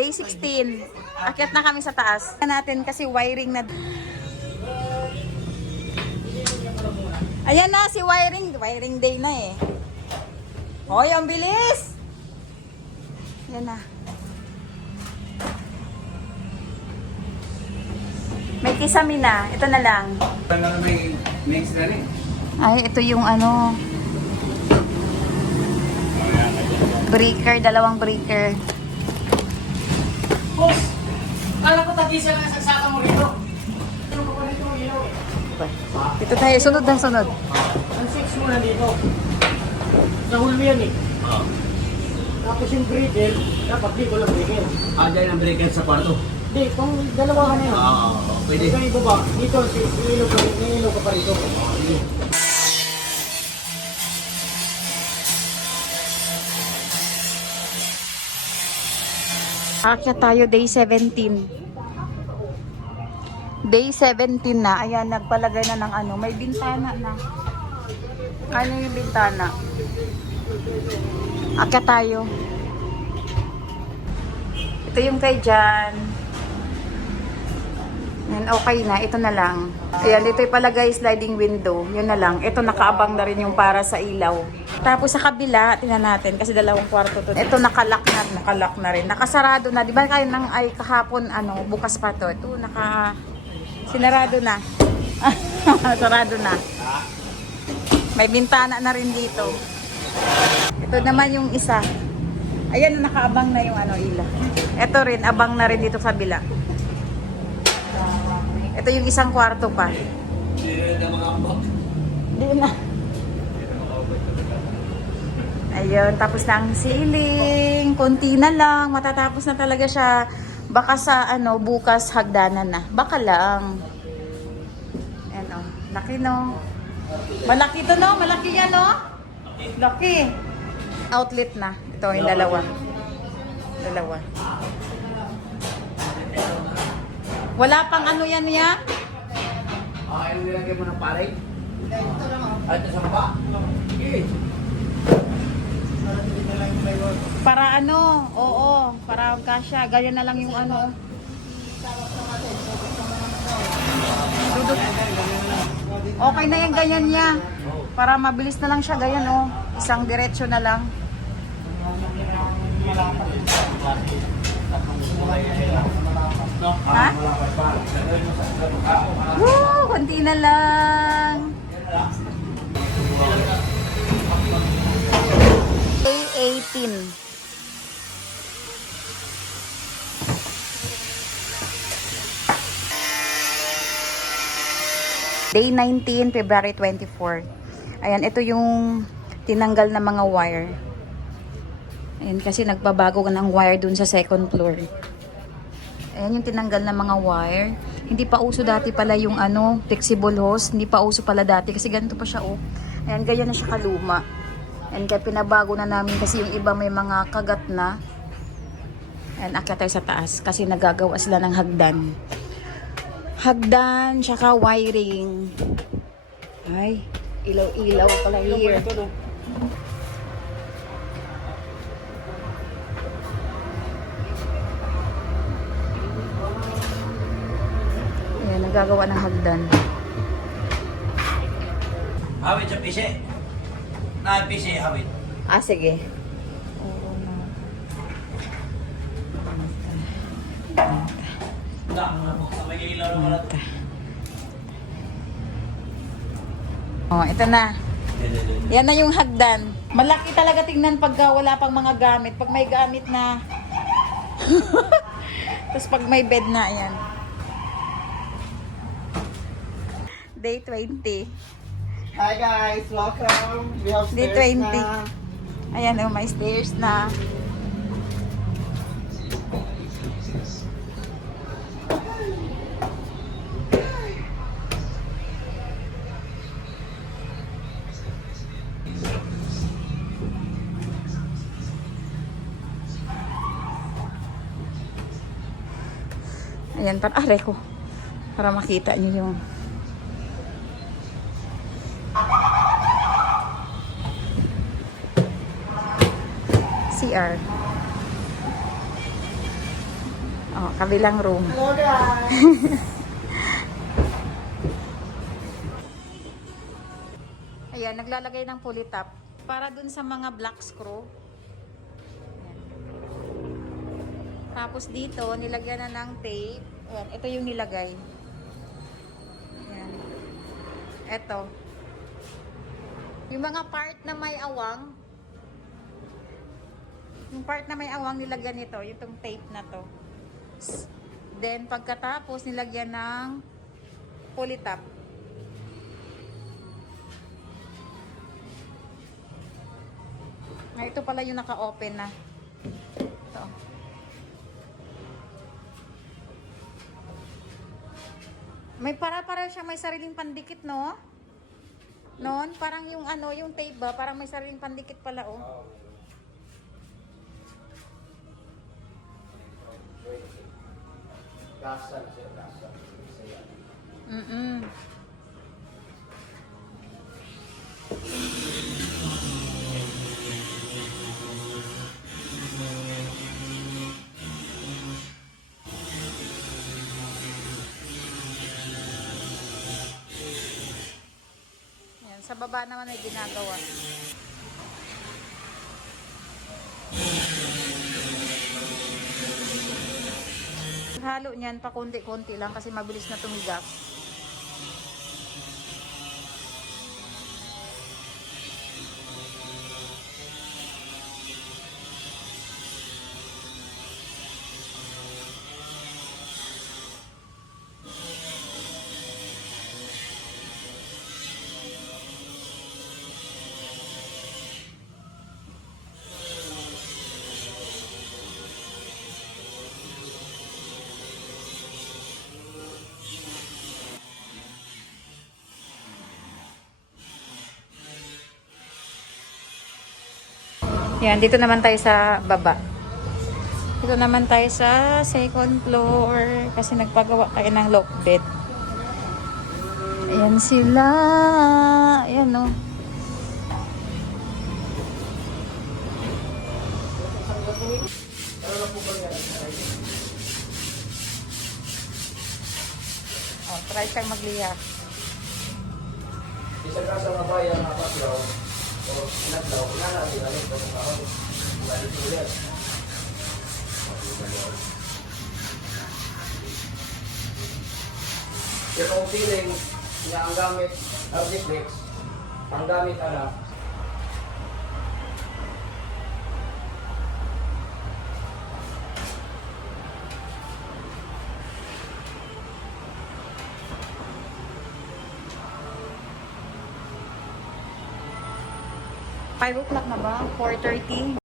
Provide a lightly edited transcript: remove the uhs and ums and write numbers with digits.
Day 16. Akyat na kami sa taas. Natin kasi wiring na. Ayan na si wiring. Wiring day na eh. Hoy, ang bilis! Yan na. May kisame na. Ito na lang. May extra rin. Ay, ito yung ano. Breaker. Dalawang breaker. Boss, kala ko tagisa lang ang sagsaka mo rito. Ano ko pa rito ang ilaw eh? Dito tayo. Sunod na sunod. Ang 6 mo nandito. Sa hulmi yan eh. Tapos yung breaker, dapat di ko lang breaker. Dyan ang breaker sa kwarto. Di, kung dalawa ka na yun. Pwede. Ito yung baba, dito, ilaw ka pa rito. Akyat tayo day 17. Day 17 na. Ayan, nagpalagay na ng ano. May bintana na. Ano yung bintana? Akyat tayo. Ito yung kay Jan. Yan, okay na. Ito na lang. Ayan, ito yung palagay sliding window. Yun na lang. Ito nakaabang na rin yung para sa ilaw. Tapos sa kabila, tingnan natin kasi dalawang kwarto to. Ito nakalock na rin. Nakasarado na. Di ba kayo nang ay kahapon ano, bukas pa to. Ito sinarado na. Sarado na. May bintana na rin dito. Ito naman yung isa. Ayan, nakaabang na yung ano, ilaw. Ito rin, abang na rin dito sa kabila. Ito yung isang kwarto pa. Hindi na. Ayun, tapos na ang ceiling. Konti na lang. Matatapos na talaga siya. Baka sa ano, bukas hagdanan na. Baka lang. Ayan o. Laki no. Malaki to no? Malaki yan no? Laki. Outlet na. Ito yung dalawa. Wala pang ano yan niya? Yung nilagay mo ng paring? Ito sa baba? Okay. Para ano? Oo. Para kasya. Ganyan na lang yung ano. Dudot. Okay na yan, ganyan niya. Para mabilis na lang siya, ganyan oh. Isang diretsyo na lang. Ha? Woo! Kunti na lang. Day 18. Day 19, February 24. Ayan, ito yung tinanggal na mga wire. Ayan, kasi nagbabago ng wire dun sa second floor. Ayan yung tinanggal na mga wire. Hindi pa uso dati pala yung ano, flexible hose. Hindi pa uso pala dati kasi ganito pa siya oh. Ayan, ganyan na siya kaluma. Ayan, kaya pinabago na namin kasi yung iba may mga kagat na. Ayan, akyat tayo sa taas kasi nagagawa sila ng hagdan. Hagdan, tsaka wiring. Ay, ilaw-ilaw pala here. Ayan, nagagawa ng hagdan. Hawit sa pise. Pise, hawit. Ah, sige. Oh, ito na. Yan na yung hagdan. Malaki talaga tingnan pagka wala pang mga gamit. Pag may gamit na. Tapos pag may bed na, ayan. Day 20. Hi guys, welcome. We have Day stairs 20. na. Ayan, oh, may stairs na. Ayan, para ko. Para makita niyo yung CR. Oh, kabilang room. Hello guys! Ayan, naglalagay ng pulley top para dun sa mga black screw. Ayan. Tapos dito, nilagyan na ng tape. Ayan, ito yung nilagay. Ayan. Ito. Yung mga part na may awang, yung part na may awang nilagyan nito, yung tong tape na to. Then, pagkatapos, nilagyan ng pulley top. Ito pala yung naka-open na. Ito. May para siya may sariling pandikit, no? Noon, parang yung ano, yung tape ba, parang may sariling pandikit pala, oh. Gasa na siya, gasa. Saya. Mm-mm. Yan, sa baba naman may ginagawa. Halo niyan pa konti-konti lang kasi mabilis na tumigas. Yan, dito naman tayo sa baba. Dito naman tayo sa second floor kasi nagpagawa tayo ng lock bed. Ayan sila. Ayan, oh. Oh, try siyang magliya. Isa ka sa babae ang napatlaw, o pinatlaw, pinanasin namin ito ng kahon. Balik ko yan. Yung feeling na ang gamit, Ardiflex, ang gamit anak, Five o'clock na ba? 4:30?